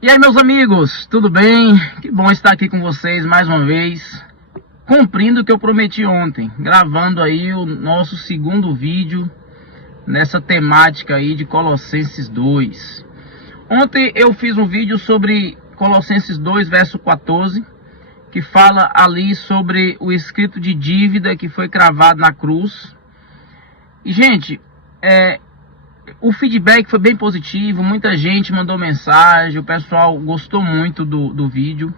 E aí, meus amigos, tudo bem? Que bom estar aqui com vocês mais uma vez, cumprindo o que eu prometi ontem, gravando aí o nosso segundo vídeo nessa temática aí de Colossenses 2. Ontem eu fiz um vídeo sobre Colossenses 2, verso 14, que fala ali sobre o escrito de dívida que foi cravado na cruz. E, gente, o feedback foi bem positivo, muita gente mandou mensagem, o pessoal gostou muito do vídeo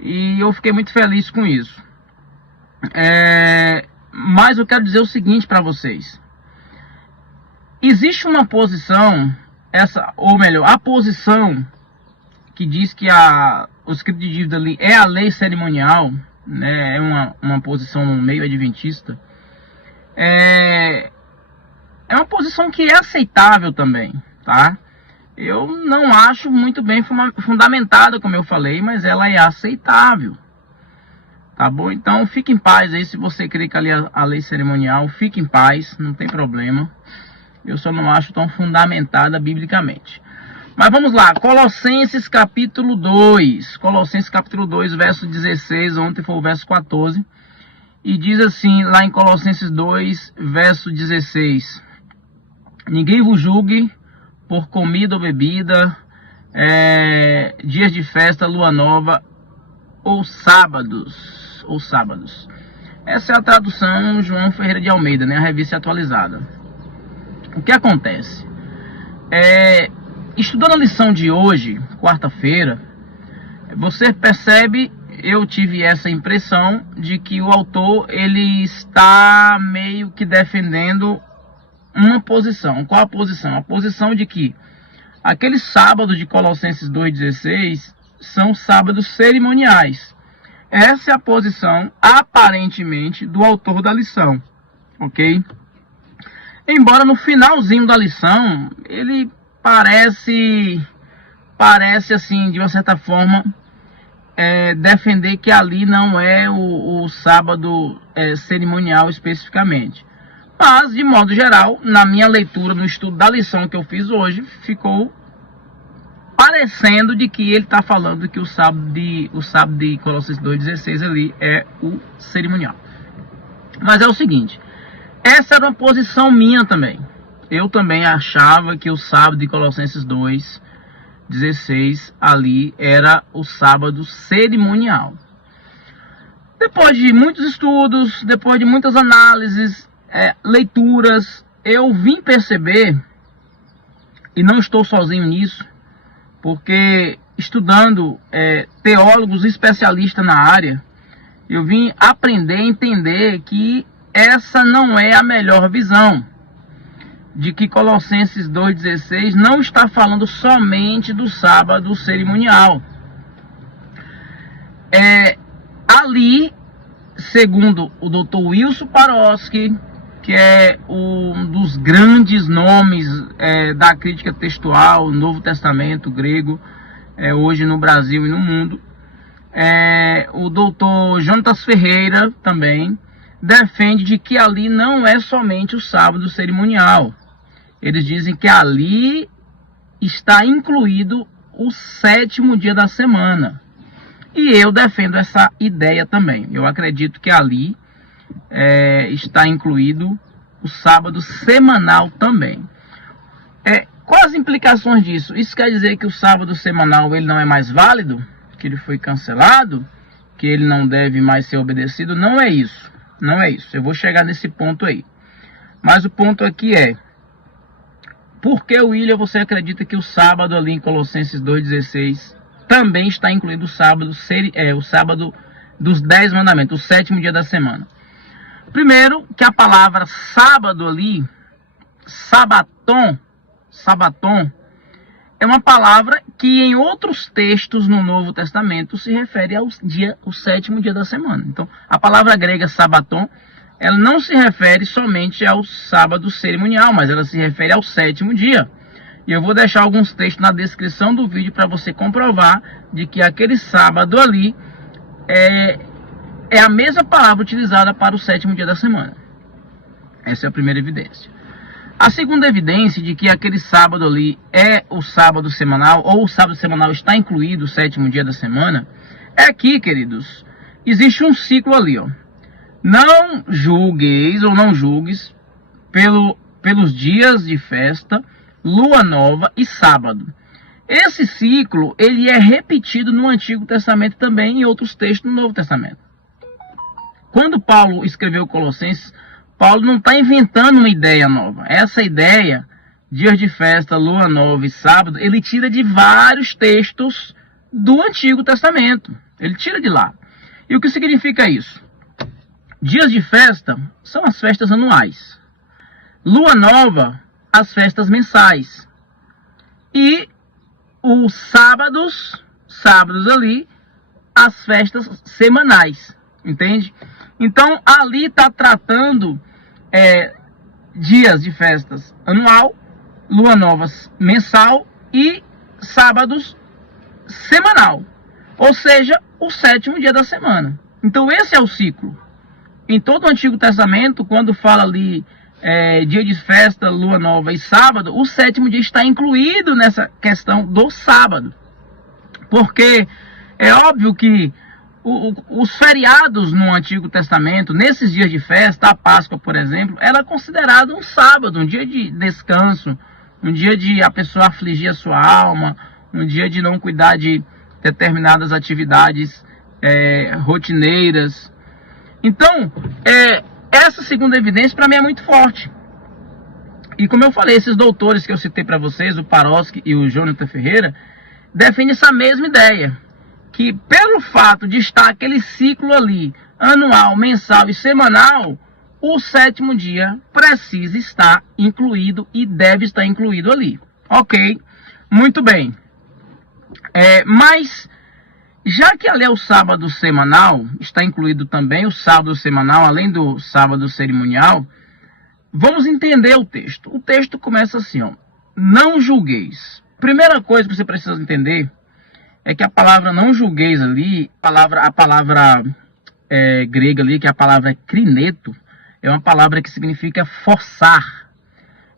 e eu fiquei muito feliz com isso. Mas eu quero dizer o seguinte para vocês: existe uma posição, a posição que diz que o escrito de dívida ali é a lei cerimonial, né, é uma posição meio adventista. É uma posição que é aceitável também, tá? Eu não acho muito bem fundamentada, como eu falei, mas ela é aceitável, tá bom? Então fique em paz aí, se você crê que ali é a lei cerimonial, fique em paz, não tem problema. Eu só não acho tão fundamentada biblicamente. Mas vamos lá, Colossenses capítulo 2, Colossenses capítulo 2, verso 16, ontem foi o verso 14, e diz assim, lá em Colossenses 2, verso 16... Ninguém vos julgue por comida ou bebida, dias de festa, lua nova ou sábados. Essa é a tradução João Ferreira de Almeida, né, a revista atualizada. O que acontece? Estudando a lição de hoje, quarta-feira, você percebe, eu tive essa impressão de que o autor ele está meio que defendendo uma posição. Qual a posição? A posição de que aqueles sábados de Colossenses 2,16 são sábados cerimoniais. Essa é a posição, aparentemente, do autor da lição, ok? Embora no finalzinho da lição, ele parece assim, de uma certa forma, defender que ali não é o sábado cerimonial especificamente. Mas, de modo geral, na minha leitura, no estudo da lição que eu fiz hoje, ficou parecendo de que ele está falando que o sábado de Colossenses 2,16 ali é o cerimonial. Mas é o seguinte, essa era uma posição minha também. Eu também achava que o sábado de Colossenses 2,16 ali era o sábado cerimonial. Depois de muitos estudos, depois de muitas análises, leituras, eu vim perceber, e não estou sozinho nisso, porque estudando teólogos especialistas na área, eu vim aprender a entender que essa não é a melhor visão, de que Colossenses 2,16 não está falando somente do sábado cerimonial. Ali, segundo o Dr. Wilson Paroski, que é um dos grandes nomes da crítica textual, Novo Testamento grego, hoje no Brasil e no mundo. O doutor Jonatas Ferreira também defende de que ali não é somente o sábado cerimonial. Eles dizem que ali está incluído o 7º dia da semana. E eu defendo essa ideia também. Eu acredito que ali está incluído o sábado semanal também. Quais as implicações disso? Isso quer dizer que o sábado semanal ele não é mais válido? Que ele foi cancelado? Que ele não deve mais ser obedecido? Não é isso. Não é isso. Eu vou chegar nesse ponto aí. Mas o ponto aqui por que, William, você acredita que o sábado ali em Colossenses 2,16 também está incluído o sábado dos 10 mandamentos, o 7º dia da semana? Primeiro, que a palavra sábado ali, sabaton, é uma palavra que em outros textos no Novo Testamento se refere ao 7º dia da semana. Então, a palavra grega sabaton, ela não se refere somente ao sábado cerimonial, mas ela se refere ao 7º dia. E eu vou deixar alguns textos na descrição do vídeo para você comprovar de que aquele sábado ali é a mesma palavra utilizada para o 7º dia da semana. Essa é a primeira evidência. A segunda evidência de que aquele sábado ali é o sábado semanal, ou o sábado semanal está incluído o sétimo dia da semana, é aqui, queridos, existe um ciclo ali, ó. Não julgueis ou não julgues pelos dias de festa, lua nova e sábado. Esse ciclo, ele é repetido no Antigo Testamento também em outros textos do Novo Testamento. Quando Paulo escreveu Colossenses, Paulo não está inventando uma ideia nova. Essa ideia, dias de festa, lua nova e sábado, ele tira de vários textos do Antigo Testamento. Ele tira de lá. E o que significa isso? Dias de festa são as festas anuais. Lua nova, as festas mensais. E os sábados ali, as festas semanais. Entende? Então, ali está tratando dias de festas anual, lua nova mensal e sábados semanal. Ou seja, o sétimo dia da semana. Então, esse é o ciclo. Em todo o Antigo Testamento, quando fala ali dia de festa, lua nova e sábado, o sétimo dia está incluído nessa questão do sábado. Porque é óbvio que os feriados no Antigo Testamento, nesses dias de festa, a Páscoa, por exemplo, era considerado um sábado, um dia de descanso, um dia de a pessoa afligir a sua alma, um dia de não cuidar de determinadas atividades rotineiras. Então, essa segunda evidência para mim é muito forte. E como eu falei, esses doutores que eu citei para vocês, o Paroski e o Jonathan Ferreira, defendem essa mesma ideia. Que pelo fato de estar aquele ciclo ali, anual, mensal e semanal, o sétimo dia precisa estar incluído e deve estar incluído ali. Ok, muito bem. Mas, já que ali é o sábado semanal, está incluído também o sábado semanal, além do sábado cerimonial, vamos entender o texto. O texto começa assim, ó, não julgueis. Primeira coisa que você precisa entender é que a palavra não julgueis ali, a palavra grega ali, que é a palavra crineto, é uma palavra que significa forçar.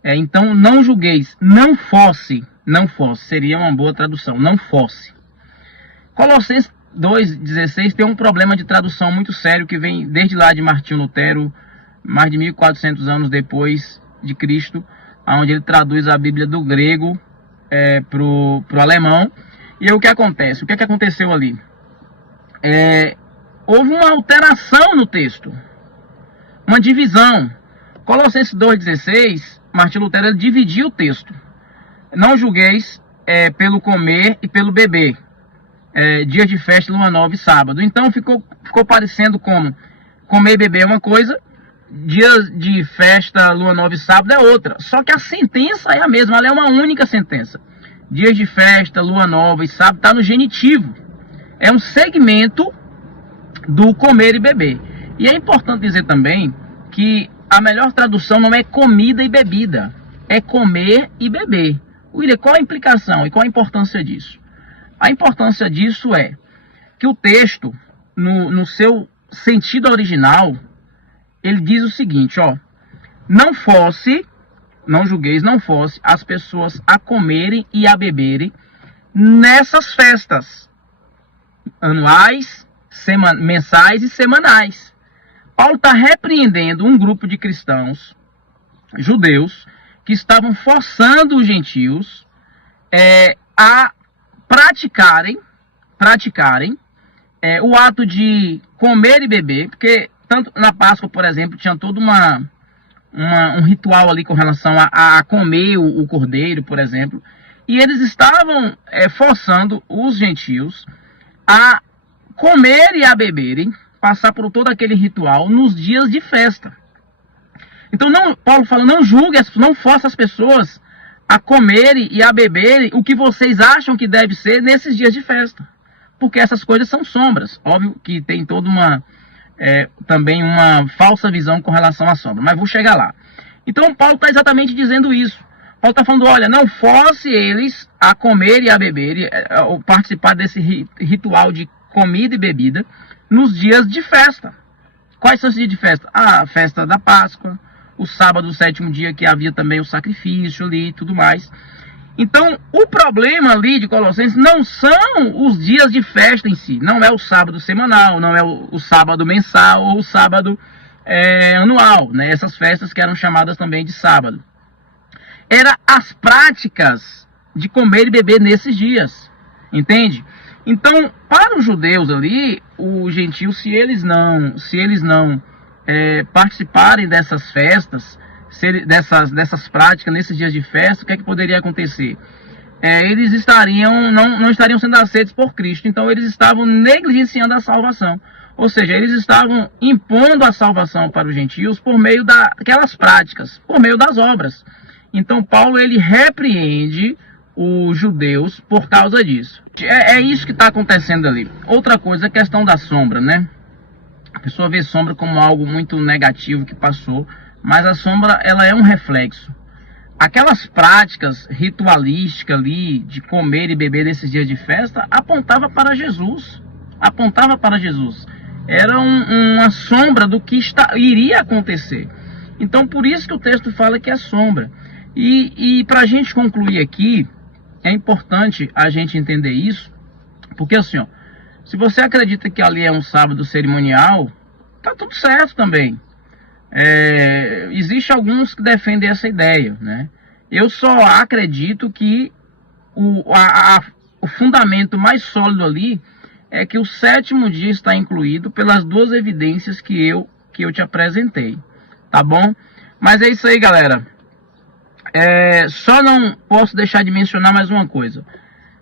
Então, não julgueis, não fosse, seria uma boa tradução, não fosse. Colossenses 2,16 tem um problema de tradução muito sério que vem desde lá de Martinho Lutero, mais de 1400 anos depois de Cristo, onde ele traduz a Bíblia do grego pro alemão. E aí o que acontece? O que aconteceu ali? Houve uma alteração no texto, uma divisão. Colossenses 2,16, Martinho Lutero dividiu o texto. Não julgueis pelo comer e pelo beber, dia de festa, lua nova e sábado. Então ficou parecendo como comer e beber é uma coisa, dias de festa, lua nova e sábado é outra. Só que a sentença é a mesma, ela é uma única sentença. Dias de festa, lua nova e sábado está no genitivo. É um segmento do comer e beber. E é importante dizer também que a melhor tradução não é comida e bebida, é comer e beber. William, qual a implicação e qual a importância disso? A importância disso é que o texto, no seu sentido original, ele diz o seguinte, ó, não julgueis, não fosse as pessoas a comerem e a beberem nessas festas anuais, mensais e semanais. Paulo está repreendendo um grupo de cristãos, judeus, que estavam forçando os gentios a praticarem o ato de comer e beber, porque tanto na Páscoa, por exemplo, tinha todo um ritual ali com relação a comer o cordeiro, por exemplo, e eles estavam forçando os gentios a comer e a beberem, passar por todo aquele ritual nos dias de festa. Então Paulo fala, não julgue, não force as pessoas a comerem e a beberem o que vocês acham que deve ser nesses dias de festa, porque essas coisas são sombras. Óbvio que tem toda também uma falsa visão com relação à sombra, mas vou chegar lá. Então Paulo está exatamente dizendo isso. Paulo está falando, olha, não force eles a comer e a beber, ou participar desse ritual de comida e bebida nos dias de festa. Quais são os dias de festa? A festa da Páscoa, o sábado, o sétimo dia, que havia também o sacrifício ali e tudo mais. Então, o problema ali de Colossenses não são os dias de festa em si. Não é o sábado semanal, não é o sábado mensal ou o sábado anual, né? Essas festas que eram chamadas também de sábado. Era as práticas de comer e beber nesses dias, entende? Então, para os judeus ali, os gentios, se eles não participarem dessas festas, dessas práticas, nesses dias de festa, o que é que poderia acontecer? Eles não estariam sendo aceitos por Cristo, então eles estavam negligenciando a salvação. Ou seja, eles estavam impondo a salvação para os gentios por meio daquelas práticas, por meio das obras. Então Paulo, ele repreende os judeus por causa disso. É isso que está acontecendo ali. Outra coisa, a questão da sombra, né? A pessoa vê sombra como algo muito negativo que passou, mas a sombra, ela é um reflexo. Aquelas práticas ritualísticas ali, de comer e beber nesses dias de festa, apontava para Jesus. Apontava para Jesus. Era uma sombra do que iria acontecer. Então, por isso que o texto fala que é sombra. E para a gente concluir aqui, é importante a gente entender isso, porque assim, ó, se você acredita que ali é um sábado cerimonial, tá tudo certo também. Existe alguns que defendem essa ideia, né? Eu só acredito que o fundamento mais sólido ali é que o sétimo dia está incluído pelas duas evidências que eu te apresentei, tá bom? Mas é isso aí, galera. Só não posso deixar de mencionar mais uma coisa.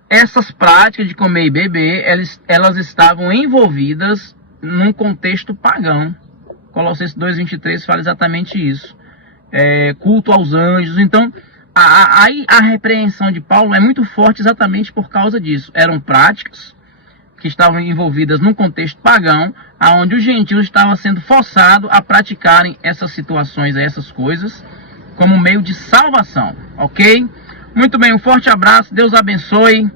Essas práticas de comer e beber, elas estavam envolvidas num contexto pagão. Colossenses 2:23 fala exatamente isso. Culto aos anjos. Então, aí a repreensão de Paulo é muito forte exatamente por causa disso. Eram práticas que estavam envolvidas num contexto pagão, onde os gentios estavam sendo forçados a praticarem essas situações, essas coisas, como meio de salvação, ok? Muito bem, um forte abraço, Deus abençoe.